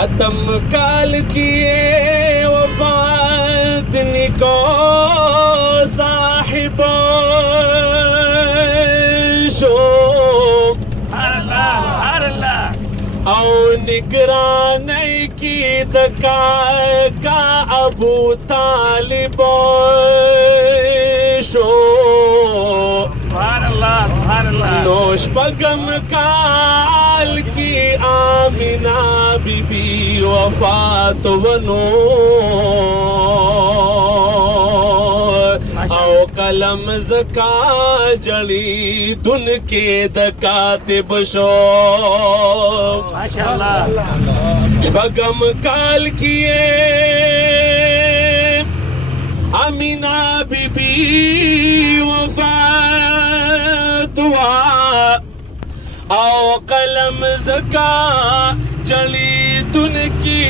अतम काल किए वफात निको साहिब शो औ निगरान की दका का अबू तालिब शो नोश पगम काल की आमिना बीबी वफात वनो आओ कलम जका जड़ी दुन के दकाते बशो माशाअल्लाह पगम काल किए अमीना बीबी वफात हुआ आओ कलम जका जली दुन की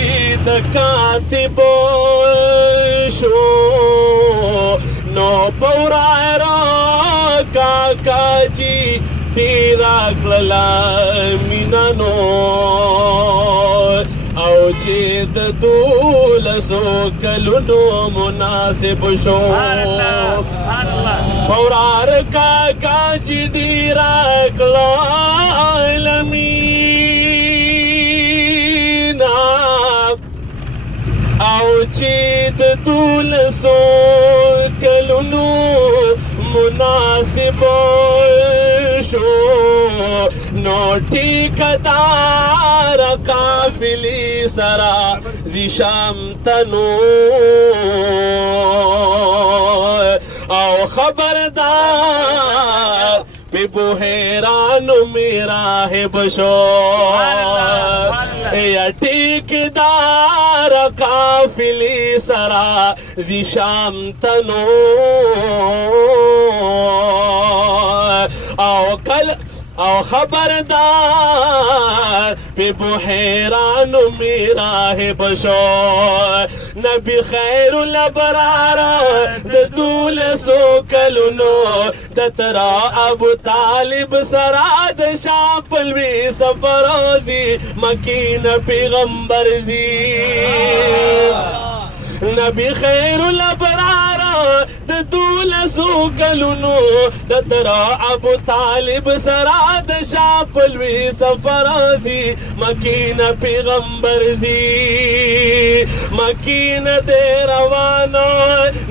दकाते बोशो नो पौरा काका जी तेरा गला मीना नो औ चेद दूल सो कलुनो मुनासिब शो पौरार काका जी तेरा गला मीना औ चेद दूल सो कलुनो मुनासिब शो नोटी कदार काफिली सरा जिशाम तनो आओ खबरदार पे बुहेरान मेरा है बशो या ठेकेदार काफिली सरा जिशाम तनो आओ कल आओ खबरदार पे बुहेरान मेरा है बशो नबी खैरुल अबरार दूल सो कलुनो दतरा अबू तालिब सराद शापलवी सफरोजी मकीन पैगंबर जी नबी खैरुल अबरार दूल सो कलुनो दतरा अबू तालिब सराद शापलवी सफरोजी मकीन पैगंबर जी मकीन दे रवानो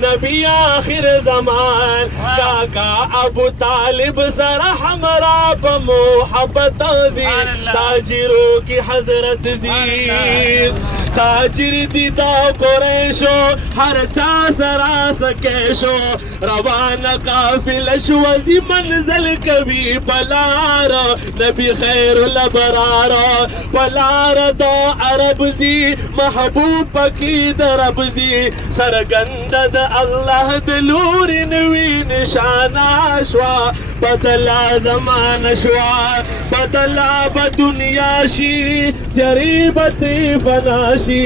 नबी आखिर जमान काका अबू तालिब सरा हमरा बमोहब्बत जी ताजिरों की हजरत जी ताजिर दीदा कुरैशो हर चा सरा सकेशो रवाना काफिल शवजी मंजिल कभी बलार नबी खैरुल अबरार बलार दो अरब जी महबूब की दरब जी सरगंदद अल्लाह दलूर नवी निशाना शवा बदला जमान शवा बदला बदुनिया शी जरीबती फनाशी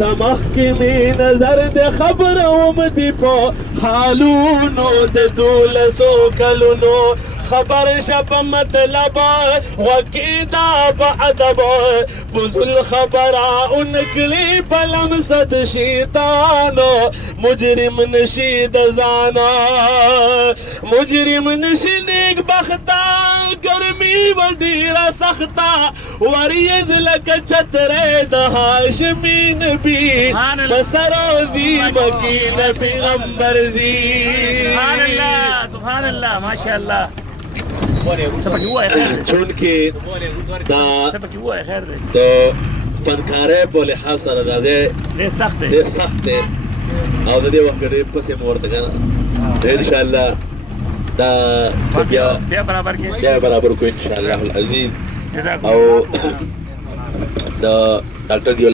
समख की में नजर दे खबर उमदी पो हालूनो दे दूल सो कलुनो खबर शब मतलब वकीदा बअदब बुजुल खबरा उनकली बलम सद शैतानो मुजरिम नशीद जाना मुजरिम नशीद एक बख्ता गर्मी वडीरा सख्ता वरियद लक छतरे दहाशमीन भी बसरोजी मकीन पैगंबर जी सुभान अल्लाह माशाअल्लाह सबक हुआ है खैर चुन के दा सबक हुआ है खैर तो फनकारे बोले हासर दादे दे सख्त है او د دې وخت ډېر پته مورته کنه ان شاء الله دا بیا برابر کو ان شاء الله العزيز جزاكم او دا ډاکټر